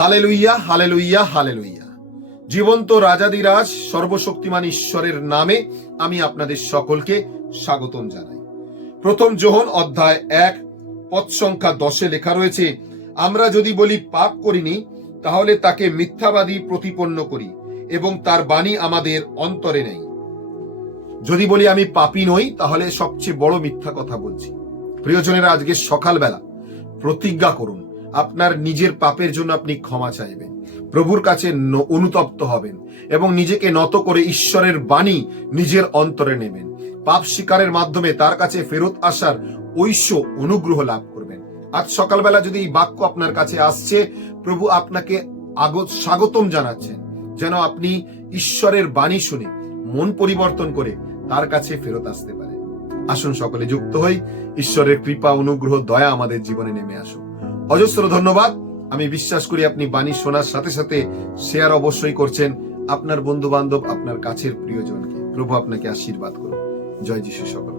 Hallelujah, hallelujah, hallelujah. জীবন্ত রাজাদিরাজ সর্বশক্তিমান ঈশ্বরের নামে আমি আপনাদের সকলকে স্বাগতম জানাই। প্রথম যোহন অধ্যায় 1 পদ সংখ্যা 10 লেখা রয়েছে, আমরা যদি বলি পাপ করিনি, তাহলে তাকে মিথ্যাবাদী প্রতিপন্ন করি এবং তার বাণী আমাদের অন্তরে নেই। যদি বলি আমি পাপী নই, তাহলে সবচেয়ে বড় মিথ্যা কথা বলছি। প্রিয়জনেরা, আজকে সকালবেলা প্রতিজ্ঞা করুন, আপনার নিজের পাপের জন্য আপনি ক্ষমা চাইবেন, প্রভুর কাছে অনুতপ্ত হবেন এবং নিজেকে নত করে ঈশ্বরের বাণী নিজের অন্তরে নেবেন। পাপ স্বীকারের মাধ্যমে তার কাছে ফেরত আসার ঐশ্য অনুগ্রহ লাভ করবেন। আজ সকালবেলা যদি এই বাক্য আপনার কাছে আসছে, প্রভু আপনাকে স্বাগতম জানাচ্ছেন, যেন আপনি ঈশ্বরের বাণী শুনে মন পরিবর্তন করে তার কাছে ফেরত আসতে পারেন। আসুন সকলে যুক্ত হই। ঈশ্বরের কৃপা, অনুগ্রহ, দয়া আমাদের জীবনে নেমে আসুক। অজস্র ধন্যবাদ। আমি বিশ্বাস করি আপনি বাণী শোনার সাথে সাথে শেয়ার অবশ্যই করছেন আপনার বন্ধু বান্ধব, আপনার কাছের প্রিয়জনকে। প্রভু আপনাকে আশীর্বাদ করুন। জয় যিশু সকল।